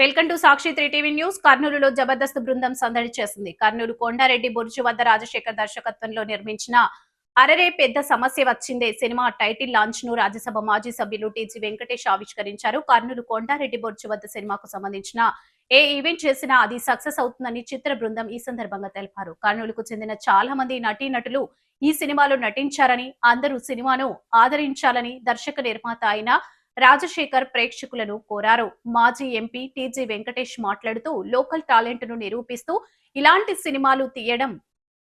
Welcome to Sakshi 3 TV news. కర్నూలులో జబర్దస్త్ బృందం సందడి చేసింది. కర్నూలు కొండారెడ్డి బుర్జు వద్ద రాజశేఖర్ దర్శకత్వంలో నిర్మించిన అరరే పెద్ద సమస్య వచ్చిందే సినిమా టైటిల్ లాంచ్ ను రాజ్యసభ మాజీ సభ్యులు టీజీ వెంకటేష్ ఆవిష్కరించారు. కర్నూలు కొండారెడ్డి బుర్జు వద్ద సినిమాకు సంబంధించిన ఏ ఈవెంట్ చేసినా అది సక్సెస్ అవుతుందని చిత్ర బృందం ఈ సందర్భంగా తెలిపారు. కర్నూలుకు చెందిన చాలా మంది నటీనటులు ఈ సినిమాలో నటించారని, అందరూ సినిమాను ఆదరించాలని దర్శక నిర్మాత అయిన రాజశేఖర్ ప్రేక్షకులను కోరారు. మాజీ ఎంపీ టీజీ వెంకటేష్ మాట్లాడుతూ లోకల్ టాలెంట్ ను నిరూపిస్తూ ఇలాంటి సినిమాలు తీయడం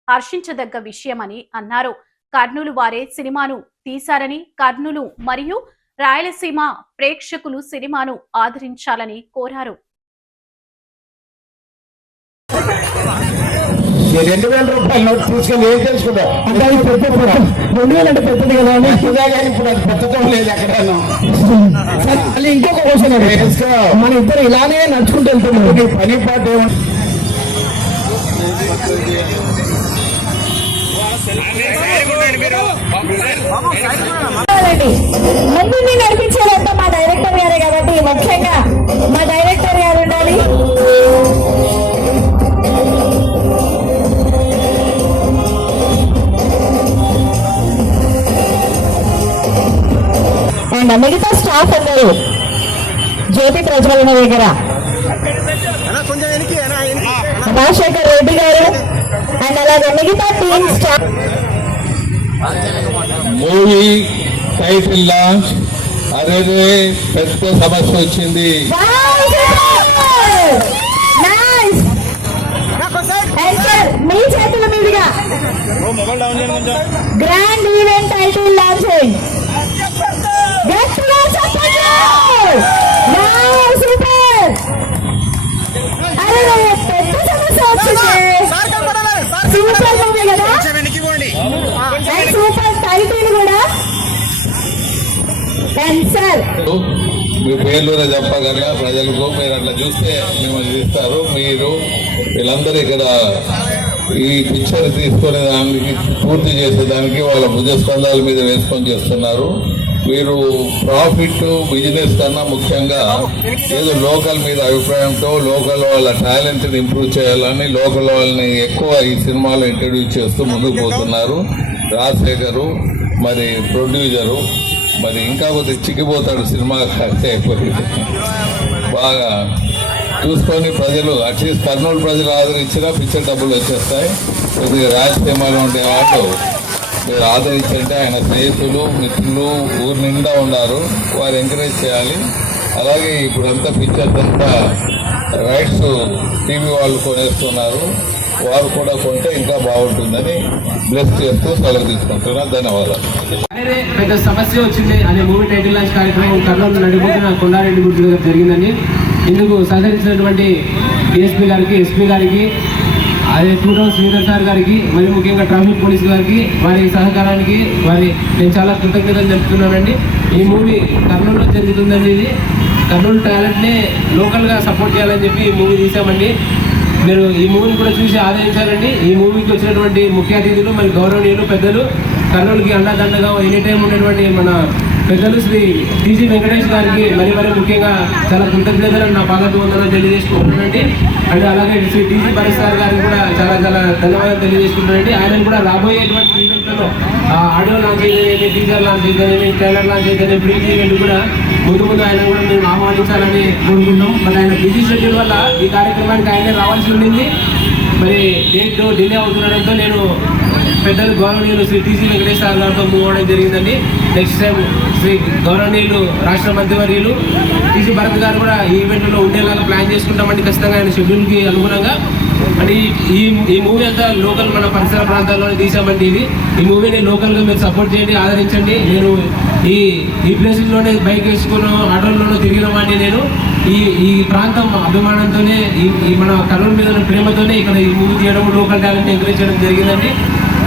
హర్షించదగ్గ విషయమని అన్నారు. కర్నూలు వారే సినిమాను తీశారని, కర్నూలు మరియు రాయలసీమ ప్రేక్షకులు సినిమాను ఆదరించాలని కోరారు. 2000 రూపాయల నోట్ తీసుకొని ఏం తెలుసుకుంటా అంటే 2000 అంటే పెద్దది కదా ఇప్పుడు అది పెద్దతో లేదు ఎక్కడ మళ్ళీ ఇంకొక క్వశ్చన్ మన ఇద్దరు ఇలానే నడుచుకుంటూ వెళ్తున్నాం. పని పాట ముందు నడిపించాలంటే మా డైరెక్టర్ గారే కాబట్టి ముఖ్యంగా మా డైరెక్టర్ గారు ఉండాలి. మిగతా స్టాఫ్ అందరూ జ్యోతి ప్రజ్వలన దగ్గర రాజశేఖర్ రెడ్డి గారు అండ్ అలాగే మిగతా team staff. Movie title launch అరే పెద్ద సమస్య వచ్చింది. మీ చేతుల మీదుగా గ్రాండ్ ఈవెంట్ టైటిల్ లాంచింగ్. పెద్ద సమస్య వచ్చింది. సూపర్ మూవీ కదా, సూపర్ టైటిల్ కూడా. మీ పేర్లు చెప్పగలరా ప్రజలకు? మీరు అట్లా చూస్తే మిమ్మల్ని చూస్తారు. మీరు వీళ్ళందరూ ఇక్కడ ఈ పిక్చర్ తీసుకునే దానికి పూర్తి చేసేదానికి వాళ్ళ భుజస్కంధాల మీద వేసుకొని చేస్తున్నారు. మీరు ప్రాఫిట్ బిజినెస్ కన్నా ముఖ్యంగా ఏదో లోకల్ మీద అభిప్రాయంతో లోకల్ వాళ్ళ టాలెంట్ని ఇంప్రూవ్ చేయాలని లోకల్ వాళ్ళని ఎక్కువ ఈ సినిమాలో ఇంట్రడ్యూస్ చేస్తూ ముందుకు పోతున్నారు. రాజశేఖరు మరి ప్రొడ్యూసరు మరి ఇంకా కొద్దిగా చిక్కిపోతాడు సినిమా ఖర్చు అయిపోయి. బాగా చూసుకొని ప్రజలు అట్లీస్ట్ కర్నూలు ప్రజలు ఆదరించినా పిక్చర్ డబ్బులు వచ్చేస్తాయి. కొద్దిగా రాజసీమలో ఉండే వాళ్ళు మీరు ఆదరించండి. ఆయన స్నేహితులు మిత్రులు ఊరు నిండా ఉన్నారు, వారు ఎంకరేజ్ చేయాలి. అలాగే ఇప్పుడంతా పిక్చర్స్ అంతా రైట్స్ టీవీ వాళ్ళు కొనేస్తున్నారు, వారు కూడా కొంటే ఇంకా బాగుంటుందని బ్లెస్ చేస్తూ సెలవు తీసుకుంటున్నారు. ధన్యవాదాలు. పెద్ద సమస్య వచ్చింది అనే మూవీ టైటిల్ లాంచ్ కార్యక్రమం కర్నూలు నడిపోతున్న కొండారెడ్డి గుర్తు గారు జరిగిందని ఇందుకు సహకరించినటువంటి డిఎస్పీ గారికి, ఎస్పీ గారికి, అదే 2000 శ్రీధర్ సార్ గారికి, మరియు ముఖ్యంగా ట్రాఫిక్ పోలీస్ గారికి వారి సహకారానికి నేను చాలా కృతజ్ఞతలు తెలుపుతున్నానండి. ఈ మూవీ కర్నూలులో జరుగుతుందండి. ఇది కర్నూలు టాలెంట్ని లోకల్గా సపోర్ట్ చేయాలని చెప్పి ఈ మూవీ తీసామండి. మీరు ఈ మూవీని కూడా చూసి ఆదరించాలండి. ఈ మూవీకి వచ్చినటువంటి ముఖ్య అతిథులు మరి గౌరవనీయులు పెద్దలు, కర్నూలుకి అండదండగా ఎనీ టైం ఉన్నటువంటి మన పెద్దలు శ్రీ టీజీ వెంకటేష్ గారికి మరి ముఖ్యంగా చాలా కృతజ్ఞతలను నా పాదవందనాలు తెలియజేసుకుంటున్నానండి. అండ్ అలాగే శ్రీ టీజీ పరిసార్ గారికి కూడా చాలా ధన్యవాదాలు తెలియజేసుకుంటున్నానండి. ఆయన కూడా రాబోయేటువంటి ఈవెంట్లలో ఆడియో లాంచ్ అయితేనేమి, టీజర్ లాంచ్ అయితేనేమి, ట్రైలర్ లాంచ్ అయితేనేమి, ప్రీ ఈవెంట్ కూడా ముందు ఆయన కూడా మేము ఆహ్వానించాలని కోరుకుంటున్నాం. మరి ఆయన బిజీ షెడ్యూల్ వల్ల ఈ కార్యక్రమానికి ఆయనే రావాల్సి ఉండింది. మరి డేట్ డిలే అవుతుండడంతో నేను పెద్దలు గౌరవనీయులు శ్రీ టీజీ వెంకటేష్ సార్ గారితో మూవ్ అవ్వడం జరిగిందండి. నెక్స్ట్ టైం శ్రీ గౌరవనీయులు రాష్ట్ర మంత్రివర్యులు టీజీ భరత్ గారు కూడా ఈ ఈవెంట్లో ఉండేలాగా ప్లాన్ చేసుకుంటామండి ఖచ్చితంగా ఆయన షెడ్యూల్కి అనుగుణంగా. అంటే ఈ మూవీ అంతా లోకల్ మన పరిసర ప్రాంతాల్లోనే తీసామండి. ఈ మూవీని లోకల్గా మీరు సపోర్ట్ చేయండి, ఆదరించండి. నేను ఈ ప్లేసుల్లోనే బైక్ వేసుకుని ఆటోల్లోనూ తిరిగిన వాడిని. నేను ఈ ప్రాంతం అభిమానంతోనే ఈ మన కర్నూలు మీద ఉన్న ప్రేమతోనే ఇక్కడ ఈ మూవీ తీయడం, లోకల్ టాలెంట్ ఎంకరేజ్ చేయడం జరిగిందండి.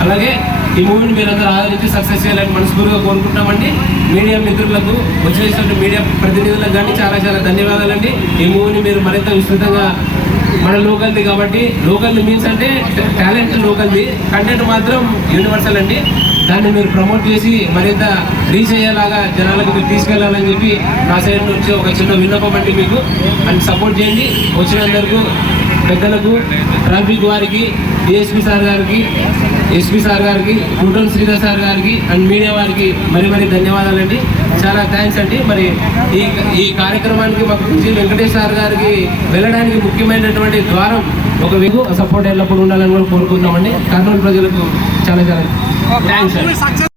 అలాగే ఈ మూవీని మీరందరూ ఆదరించి సక్సెస్ చేయాలని మనస్ఫూర్తిగా కోరుకుంటామండి. మీడియా మిత్రులకు, వచ్చేసినటువంటి మీడియా ప్రతినిధులకు కానీ చాలా ధన్యవాదాలండి. ఈ మూవీని మీరు మరింత విస్తృతంగా మన లోకల్ది కాబట్టి, లోకల్ది మీన్స్ అంటే టాలెంట్ లోకల్ది, కంటెంట్ మాత్రం యూనివర్సల్ అండి. దాన్ని మీరు ప్రమోట్ చేసి మరింత రీచ్ అయ్యేలాగా జనాలకు మీరు తీసుకెళ్లాలని చెప్పి నా సైడ్ నుంచి ఒక చిన్న విన్నపం అండి మీకు. అండ్ సపోర్ట్ చేయండి. వచ్చినందరికీ పెద్దలకు, ట్రాఫిక్ వారికి, డిఎస్పీ సార్ గారికి, ఎస్పీ సార్ గారికి, టూటల్ శ్రీధర్ సార్ గారికి అండ్ మీడియా వారికి మరి ధన్యవాదాలండి. చాలా థ్యాంక్స్ అండి. మరి ఈ కార్యక్రమానికి మాకు వెంకటేష్ సార్ గారికి వెళ్ళడానికి ముఖ్యమైనటువంటి ద్వారం ఒక వెగు సపోర్ట్ ఎల్లప్పుడూ ఉండాలని కూడా కోరుకుంటున్నామండి. కర్నూలు ప్రజలకు చాలా థ్యాంక్స్ అండి.